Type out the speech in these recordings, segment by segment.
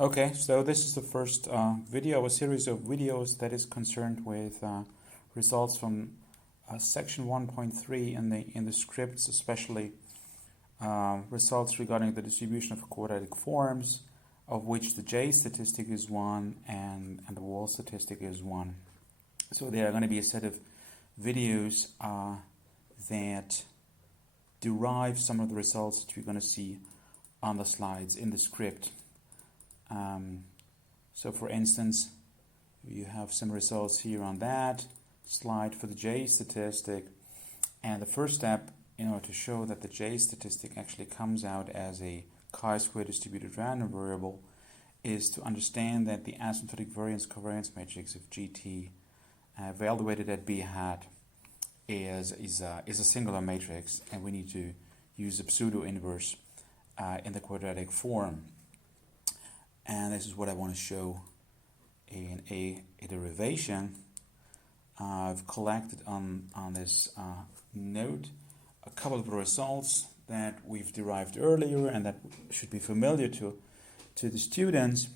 Okay, so this is the first video, a series of videos that is concerned with results from section 1.3 in the scripts, especially results regarding the distribution of quadratic forms, of which the J statistic is one and the wall statistic is one. So there are going to be a set of videos that derive some of the results that you're going to see on the slides in the script. So for instance, you have some results here on that slide for the J statistic, and the first step in order to show that the J statistic actually comes out as a chi-square distributed random variable is to understand that the asymptotic variance covariance matrix of GT evaluated at B hat is a singular matrix, and we need to use a pseudo inverse in the quadratic form. And this is what I want to show in a derivation. I've collected on this note a couple of results that we've derived earlier and that should be familiar to the students.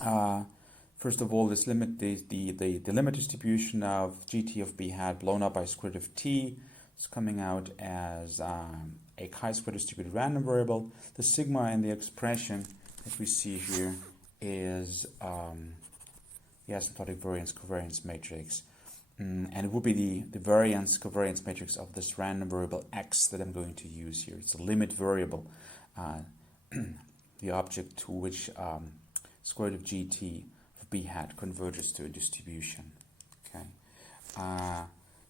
First of all, this limit the limit distribution of GT of B hat blown up by square root of t is coming out as a chi-square distributed random variable. The sigma in the expression that we see here is the asymptotic variance covariance matrix, and it will be the variance covariance matrix of this random variable x that I'm going to use here. It's a limit variable, the object to which square root of GT of B hat converges to a distribution. Okay.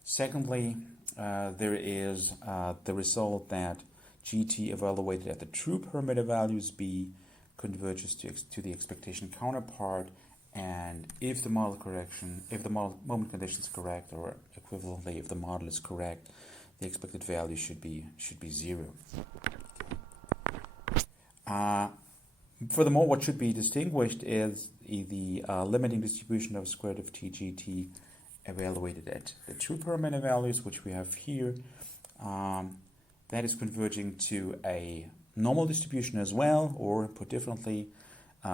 Secondly, there is the result that GT evaluated at the true parameter values B converges to the expectation counterpart, and if the model moment condition is correct, or equivalently if the model is correct, the expected value should be 0. Furthermore, what should be distinguished is the limiting distribution of square root of TGT evaluated at the true parameter values, which we have here. That is converging to a normal distribution as well, or put differently,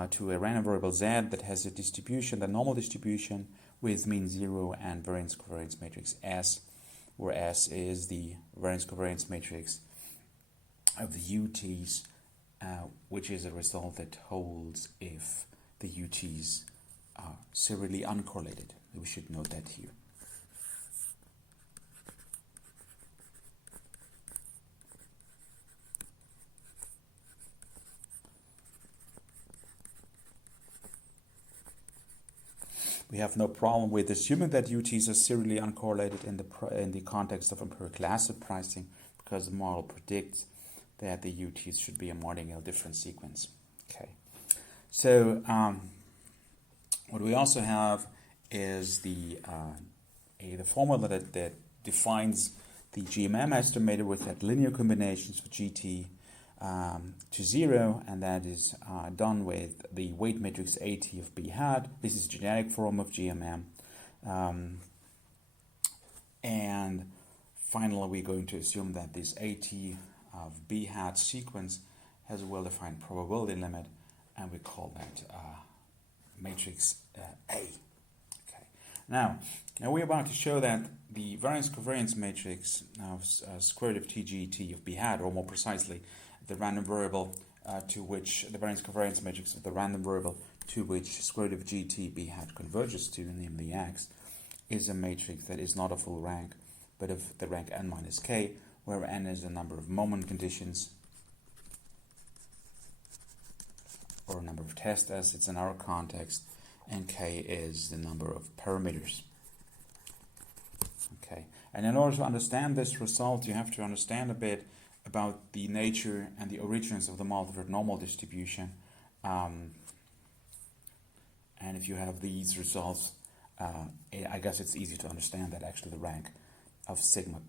to a random variable z that has a distribution, the normal distribution, with mean 0 and variance covariance matrix S, where S is the variance covariance matrix of the UTs, which is a result that holds if the UTs are serially uncorrelated. We should note that here. We have no problem with assuming that UTs are serially uncorrelated in the context of empirical asset pricing, because the model predicts that the UTs should be a martingale difference sequence. Okay, so what we also have is the formula that defines the GMM estimator with that linear combinations for GT to 0, and that is done with the weight matrix AT of B hat. This is genetic form of GMM. And finally, we're going to assume that this AT of B hat sequence has a well-defined probability limit, and we call that matrix A. Okay. Now we're about to show that the variance covariance matrix of square root of TGT of B hat, or more precisely, the random variable to which the variance covariance matrix of the random variable to which square root of GT B hat converges to, namely X, is a matrix that is not a full rank, but of the rank n minus k, where n is the number of moment conditions, or number of test assets in our context, and k is the number of parameters. Okay, and in order to understand this result, you have to understand a bit about the nature and the origins of the multivariate normal distribution. And if you have these results, I guess it's easy to understand that actually the rank of sigma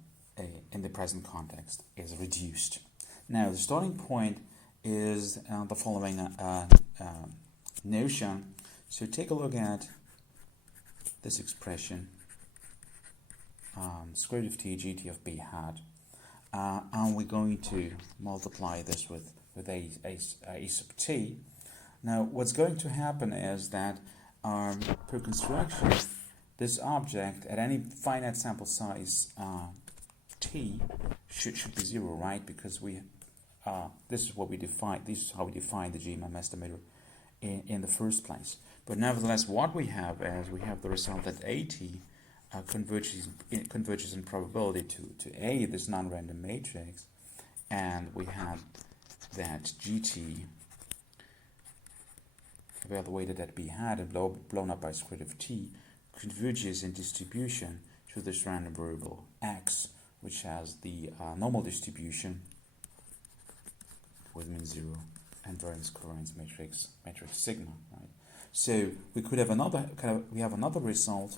in the present context is reduced. Now, the starting point is the following notion. So take a look at this expression, square root of t GT of B hat. And we're going to multiply this with a sub t, Now, what's going to happen is that per construction, this object at any finite sample size t should be 0, right? Because we this is what we define. This is how we define the GMM estimator in the first place. But nevertheless, what we have is we have the result that AT converges in probability to A, this non-random matrix, and we have that GT evaluated at B hat and blown up by square root of t converges in distribution to this random variable x, which has the normal distribution with mean 0 and variance covariance matrix sigma, right? So we could have another another result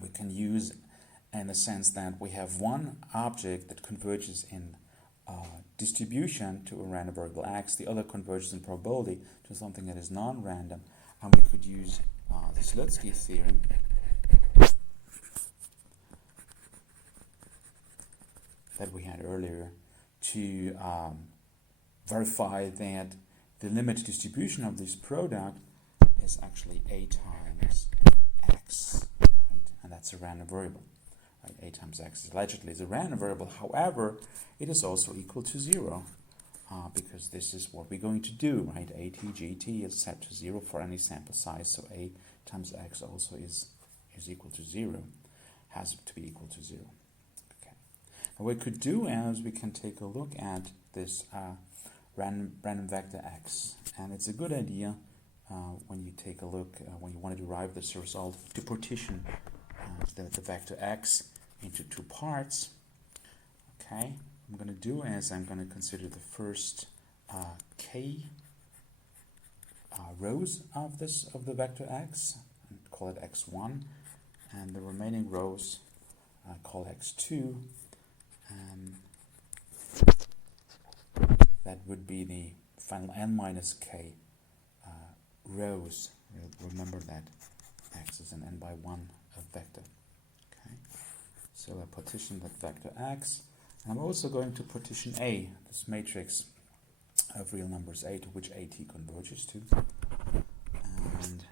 we can use in the sense that we have one object that converges in distribution to a random variable x, the other converges in probability to something that is non-random, and we could use the Slutsky theorem that we had earlier to verify that the limit distribution of this product is actually A times x, right? And that's a random variable. Right? A times x is allegedly is a random variable. However, it is also equal to 0 because this is what we're going to do, right? AT/GT is set to 0 for any sample size, so A times x also is equal to 0, has to be equal to 0. Okay. Now what we could do is we can take a look at this random vector x, and it's a good idea when you take a look, when you want to derive this result, to partition the vector x into two parts. Okay, what I'm going to do is I'm going to consider the first k rows of the vector x, and call it x1, and the remaining rows call x2, and that would be the final n minus k rows. Remember that x is an n by 1 vector. Okay, so I partition that vector x, and I'm also going to partition A, this matrix of real numbers A to which AT converges to, and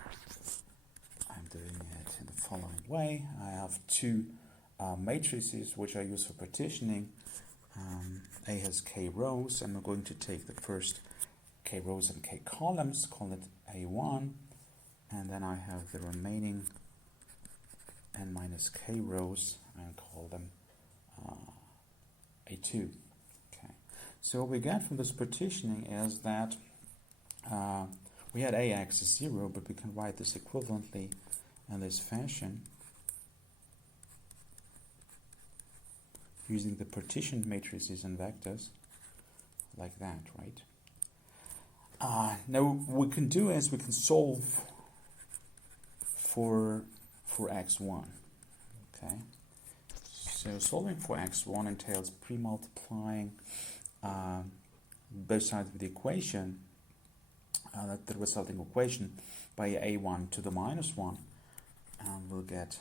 I'm doing it in the following way. I have two matrices which I use for partitioning. A has k rows, and I'm going to take the first k rows and k columns, call it A1, and then I have the remaining n minus k rows and call them A2. Okay. So what we get from this partitioning is that we had AX is 0, but we can write this equivalently in this fashion using the partitioned matrices and vectors like that, right? Now what we can do is we can solve for x1. Okay, so solving for x1 entails pre-multiplying both sides of the equation, the resulting equation, by a1 to the minus 1, and we'll get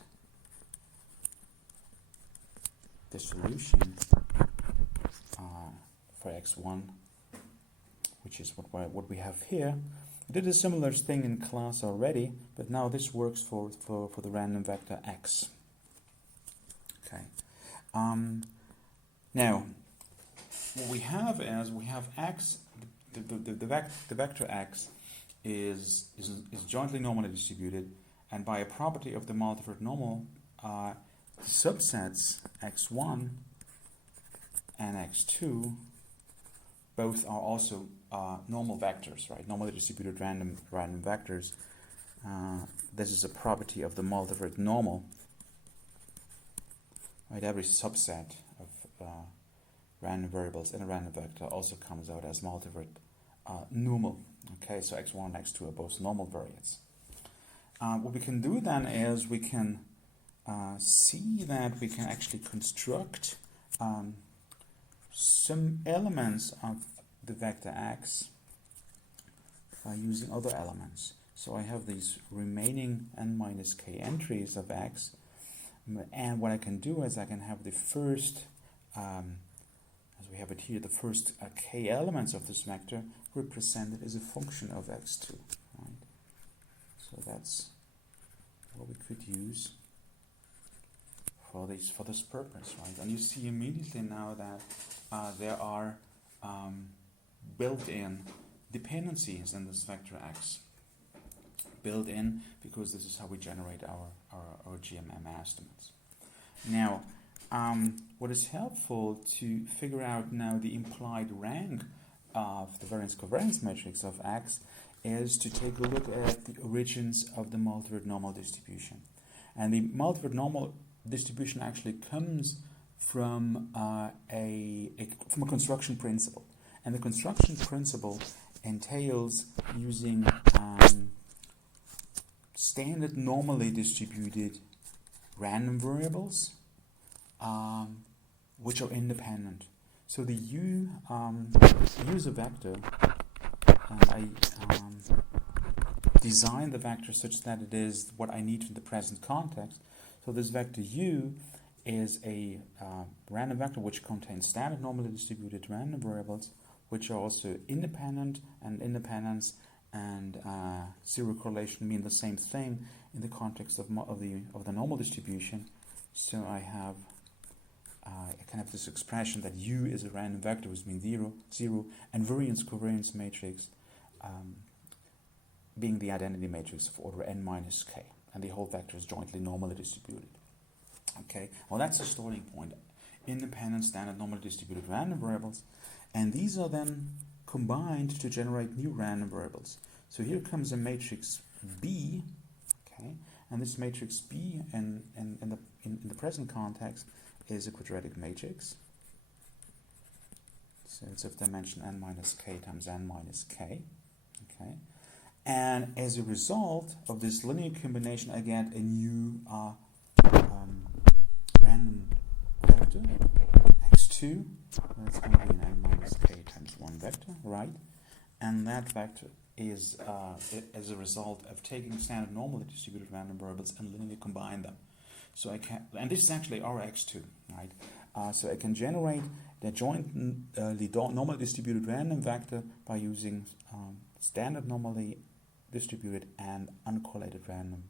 the solution for x1, which is what we have here. We did a similar thing in class already, but now this works for the random vector x. Okay. Now, what we have is we have x. The vector x is jointly normally distributed, and by a property of the multivariate normal, the subsets x1 and x2 both are also normal vectors, right? Normally distributed random vectors. This is a property of the multivariate normal. Right? Every subset of random variables in a random vector also comes out as multivariate normal. Okay, so x1 and x2 are both normal variates. What we can do then is we can see that we can actually construct some elements of the vector x by using other elements. So I have these remaining n minus k entries of x, and what I can do is I can have the first as we have it here, the first k elements of this vector represented as a function of x2. Right? So that's what we could use for this purpose, right? And you see immediately now that there are built-in dependencies in this vector x. Built in because this is how we generate our GMM estimates. Now, what is helpful to figure out now the implied rank of the variance-covariance matrix of X is to take a look at the origins of the multivariate normal distribution. And the multivariate normal distribution actually comes from a construction principle. And the construction principle entails using standard normally distributed random variables which are independent. So the U is a vector, and I design the vector such that it is what I need in the present context. So this vector U is a random vector which contains standard normally distributed random variables which are also independent, and independence and zero correlation mean the same thing in the context of the normal distribution. So I can have this expression that U is a random vector, which means zero, and variance-covariance matrix being the identity matrix of order n minus k, and the whole vector is jointly normally distributed. Okay, well that's the starting point. Independent, standard, normally distributed random variables, and these are then combined to generate new random variables. So here comes a matrix B, okay, and this matrix B in the present context is a quadratic matrix. So it's of dimension n minus k times n minus k, okay. And as a result of this linear combination, I get a new random vector, x2, that's going to be an n minus k times 1 vector, right? And that vector is as a result of taking standard normally distributed random variables and linearly combine them. So I can, and this is actually our x2, right? So I can generate the jointly normally distributed random vector by using standard normally distributed and uncorrelated random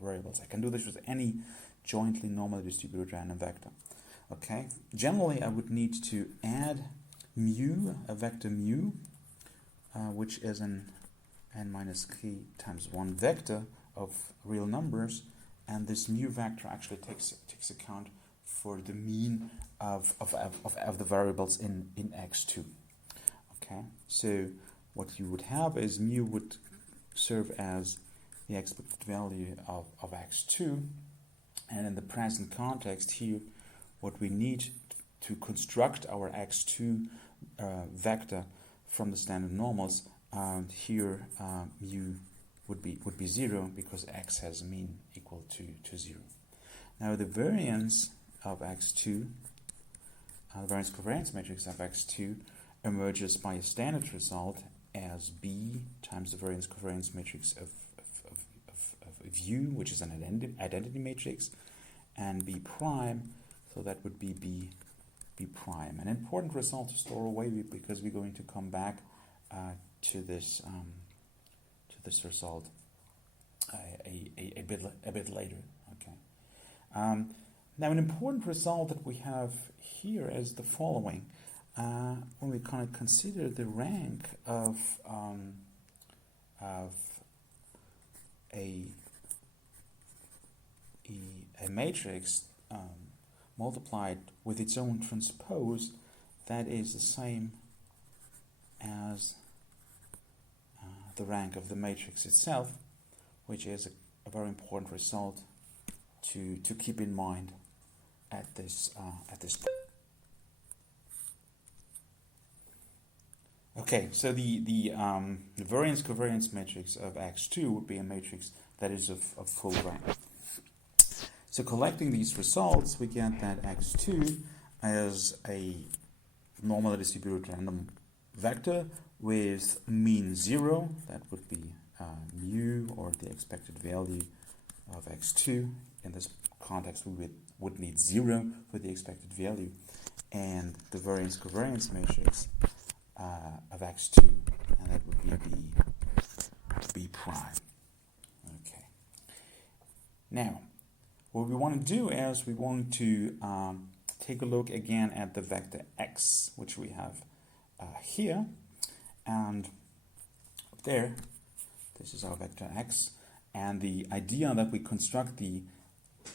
variables. I can do this with any jointly normally distributed random vector. Okay. Generally, I would need to add mu, a vector mu, which is an n minus k times 1 vector of real numbers, and this mu vector actually takes account for the mean of the variables in x2. Okay, so what you would have is mu would serve as the expected value of x2, and in the present context here, what we need to construct our x2 vector from the standard normals, here mu would be 0 because x has a mean equal to 0. Now the variance of x2, the variance covariance matrix of x2 emerges by a standard result as b times the variance covariance matrix of u, which is an identity matrix, and b prime, so that would be b prime. An important result to store away because we're going to come back to this result a bit later. Okay. Now, an important result that we have here is the following: when we kind of consider the rank of a matrix multiplied with its own transpose, that is the same as the rank of the matrix itself, which is a very important result to keep in mind at this point. Okay, so the variance covariance matrix of x2 would be a matrix that is of full rank. So collecting these results, we get that x2 is a normally distributed random vector with mean 0. That would be mu, or the expected value of x2. In this context, we would need 0 for the expected value. and the variance covariance matrix of x2, and that would be B prime. Okay. Now, what we want to do is we want to take a look again at the vector x, which we have here, and there, this is our vector x, and the idea that we construct the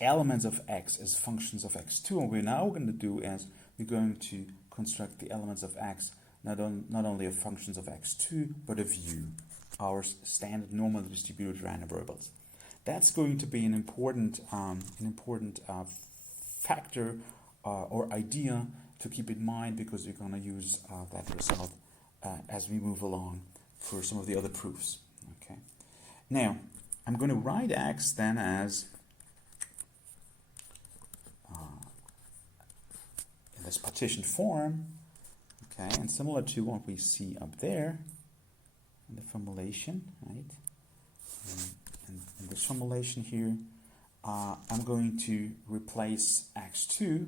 elements of x as functions of x2, and what we're now going to do is we're going to construct the elements of x not only of functions of x2, but of u, our standard normally distributed random variables. That's going to be an important factor or idea to keep in mind, because you're going to use that result as we move along for some of the other proofs. Okay. Now, I'm going to write x then as in this partition form. Okay, and similar to what we see up there in the formulation, right? And in this formulation here, I'm going to replace x2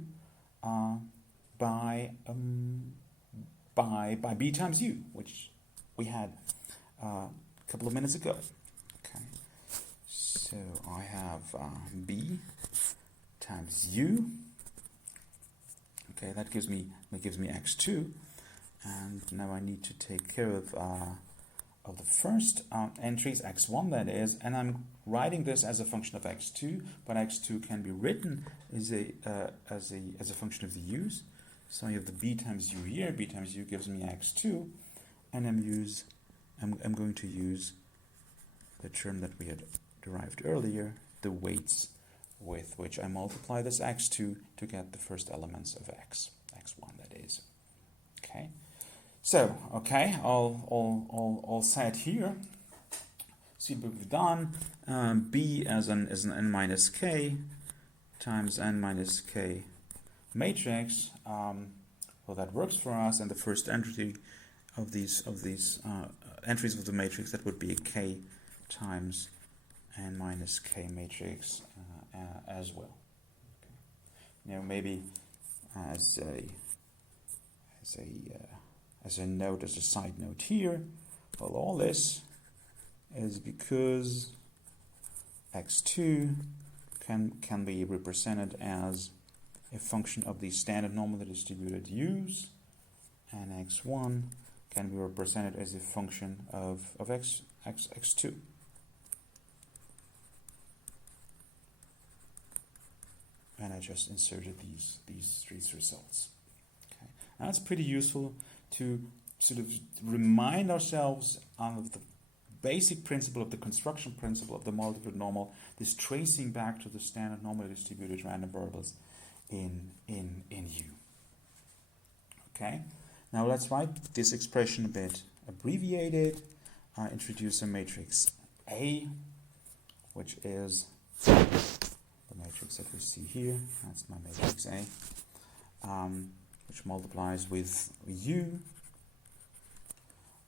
by b times u, which we had a couple of minutes ago. Okay, so I have b times u. Okay, that gives me x2, and now I need to take care of the first entries, x1 that is, and I'm writing this as a function of x2, but x2 can be written as a function of the u's. So I have the b times u here. B times u gives me x2, and I'm going to use the term that we had derived earlier, the weights with which I multiply this x2 to get the first elements of x1 that is. Okay. So, okay, all set here. See what we've done. B as an n minus k times n minus k matrix. Well, that works for us. And the first entry of these entries of the matrix, that would be a k times n minus k matrix as well. Okay. Now, maybe as a note, as a side note here, well, all this is because x2 can be represented as a function of the standard normally distributed u's, and x1 can be represented as a function of x2. And I just inserted these results. Okay. Now it's pretty useful to sort of remind ourselves of the basic principle of the construction principle of the multiple normal, this tracing back to the standard normally distributed random variables in U. Okay, now let's write this expression a bit abbreviated. Introduce a matrix A, which is the matrix that we see here. That's my matrix A. Which multiplies with U.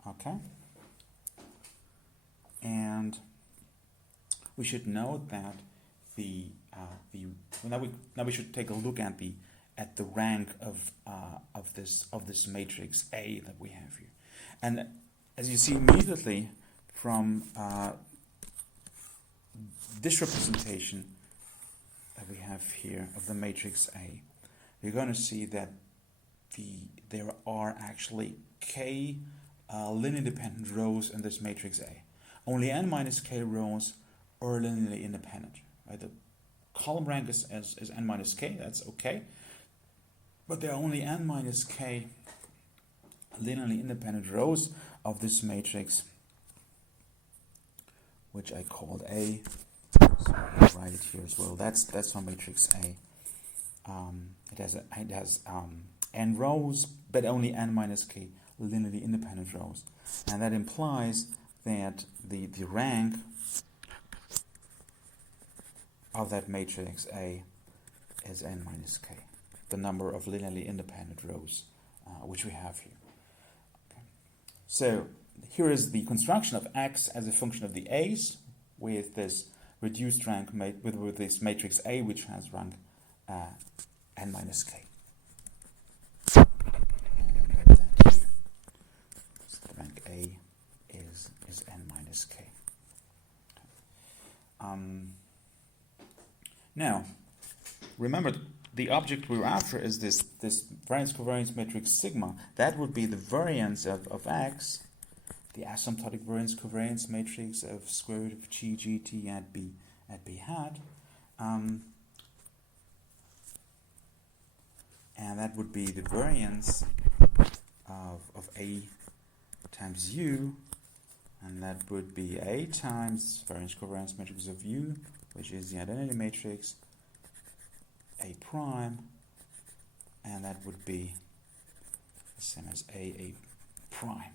Okay. And we should note that now we should take a look at the rank of this matrix A that we have here. And as you see immediately from this representation that we have here of the matrix A, you're going to see that there are actually k linear independent rows in this matrix A. Only n minus k rows are linearly independent. Right? The column rank is n minus k, that's okay. But there are only n minus k linearly independent rows of this matrix, which I called A. So I'll write it here as well. That's our matrix A. It has n rows, but only n minus k linearly independent rows, and that implies that the rank of that matrix A is n minus k, the number of linearly independent rows which we have here. Okay. So here is the construction of X as a function of the A's with this reduced rank with this matrix A, which has rank n minus k. Now, remember, the object we're after is this variance covariance matrix sigma. That would be the variance of X, the asymptotic variance covariance matrix of square root of G, GT at B hat. And that would be the variance of A times U, and that would be A times variance covariance matrix of U, which is the identity matrix, A prime, and that would be the same as A prime.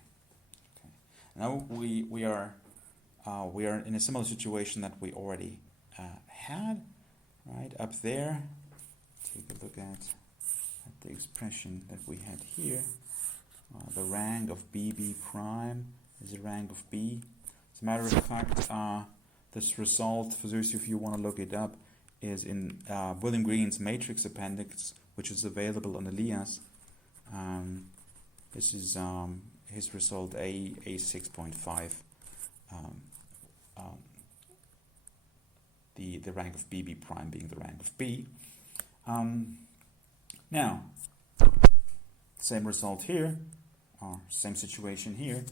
Okay. Now we are in a similar situation that we already had, right up there. Take a look at the expression that we had here. The rank of BB prime is the rank of B. As a matter of fact, this result, for those of you who want to look it up, is in William Green's matrix appendix, which is available on Elias. This is his result A6.5. The rank of BB prime being the rank of B. Now, same result here, or same situation here.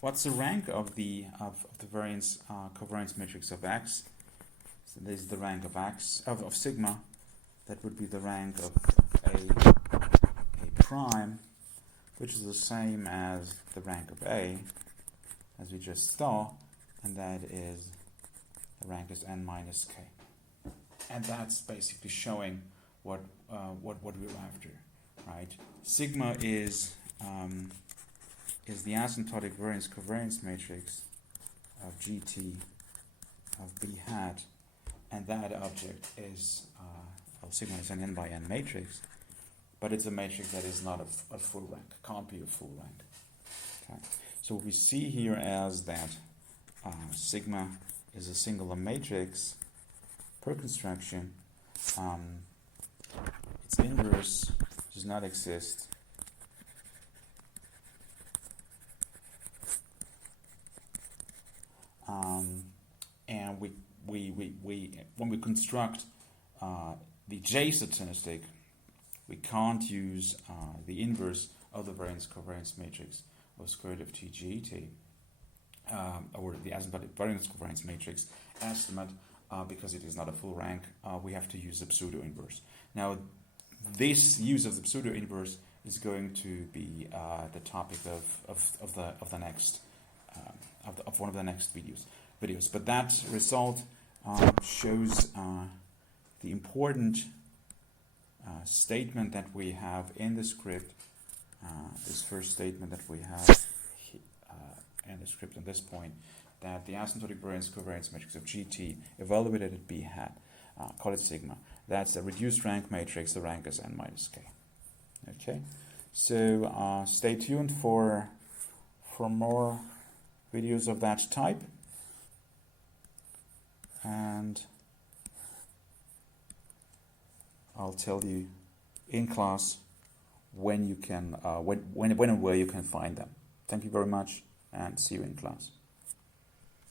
What's the rank of the variance covariance matrix of X? So this is the rank of X of sigma. That would be the rank of A prime, which is the same as the rank of A, as we just saw, and that is the rank is n minus k. And that's basically showing what we're after, right? Sigma is the asymptotic variance covariance matrix of GT of B hat, and that object is sigma is an n by n matrix, but it's a matrix that is not a full rank, can't be a full rank. Okay. So what we see here as that sigma is a singular matrix per construction. Its inverse does not exist. And we when we construct the J statistic, we can't use the inverse of the variance covariance matrix of square root of TGT, or the asymptotic variance covariance matrix estimate, because it is not a full rank. We have to use the pseudo inverse. Now, this use of the pseudo inverse is going to be the topic of the next of one of the next videos. But that result shows the important statement that we have in the script. This first statement that we have in the script at this point, that the asymptotic variance covariance matrix of GT evaluated at B hat, call it sigma. That's a reduced rank matrix. The rank is n minus k. Okay, so stay tuned for more videos of that type, and I'll tell you in class when you can when and where you can find them. Thank you very much, and see you in class.